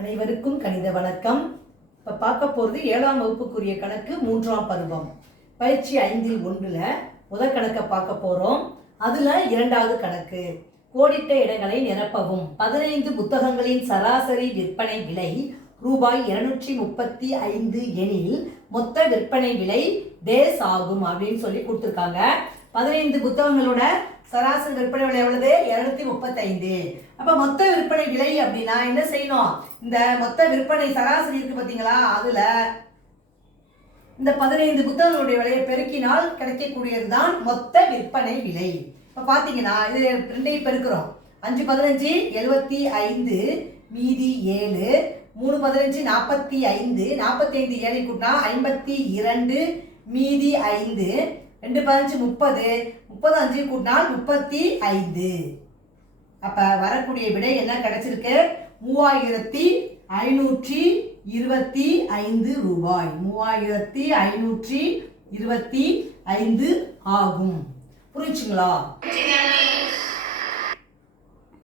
அனைவருக்கும் கணித வணக்கம். இப்போ பார்க்க போகிறது 7ஆம் வகுப்புக்குரிய கணக்கு 3ஆம் பருவம் பயிற்சி 5-1 முதல் கணக்கை பார்க்க போகிறோம். அதில் 2வது கணக்கு கோடிட்ட இடங்களை நிரப்பவும். 15 புத்தகங்களின் சராசரி விற்பனை விலை ரூபாய் 235 எனில் மொத்த விற்பனை விலை டேஸ் ஆகும் அப்படின்னு சொல்லி கொடுத்துருக்காங்க. 15 புத்தகங்களோட சராசரி விற்பனை விலை எவ்வளவு? 235. அப்ப மொத்த விற்பனை விலை அப்படின்னா என்ன செய்யணும்? இந்த மொத்த விற்பனை சராசரி இருக்கு பாத்தீங்களா, அதுல இந்த 15 புத்தகங்களுடைய விலையை பெருக்கினால் கிடைக்கக்கூடியதுதான் மொத்த விற்பனை விலை. இப்ப பாத்தீங்கன்னா இது ரெண்டையும் பெருக்கிறோம். 5 15 75 மீதி 7, 3 15 45, 45 7 கூட்டினா 52 மீதி 5, 2 15 30, 35 கூட்டினால் 35. அப்ப வரக்கூடிய விடை என்ன கிடைச்சிருக்கு? 3525 ரூபாய். 3525 ஆகும். புரிஞ்சுங்களா?